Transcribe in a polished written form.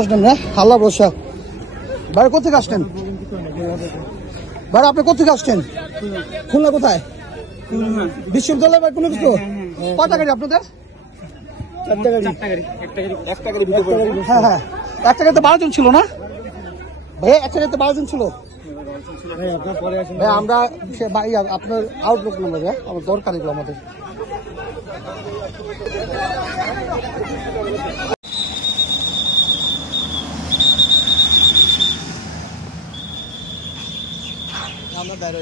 আসলেন না আল্লাহ বসা ভাই কোথেকে আসলেন ভাই আপনি কোথেকে আসছেন খুলনা কোথায় বিশ্ববিদ্যালয় বা কোনো কিছু কয়টা গাড়ি আপনাদের হ্যাঁ হ্যাঁ একটা গাড়িতে 12 জন ছিল না ভাই একটা গাড়িতে 12 জন ছিল ভাই আমরা আপনার আউটলুক নাম্বার আমার দরকার এগুলো আমাদের আমরা বাইরে